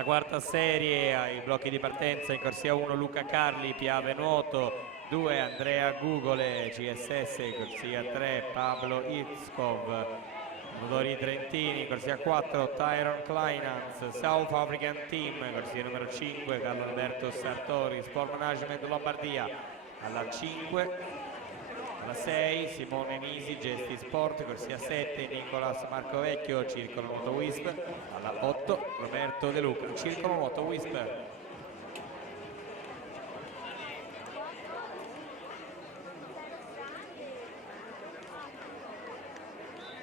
alla quarta serie, ai blocchi di partenza in corsia 1 Luca Carli, Piave Nuoto, 2 Andrea Gugole, CSS, corsia 3 Pablo Itzkov, Motori Trentini, corsia 4 Tyron Kleinans, South African Team, corsia numero 5 Carlo Alberto Sartori, Sport Management Lombardia, alla 5. Alla 6 Simone Nisi, Gesti Sport, corsia 7 Nicolas Marcovecchio, Circolo Nuoto Wisp, alla 8 Roberto De Luca, Circolo Nuoto Wisp.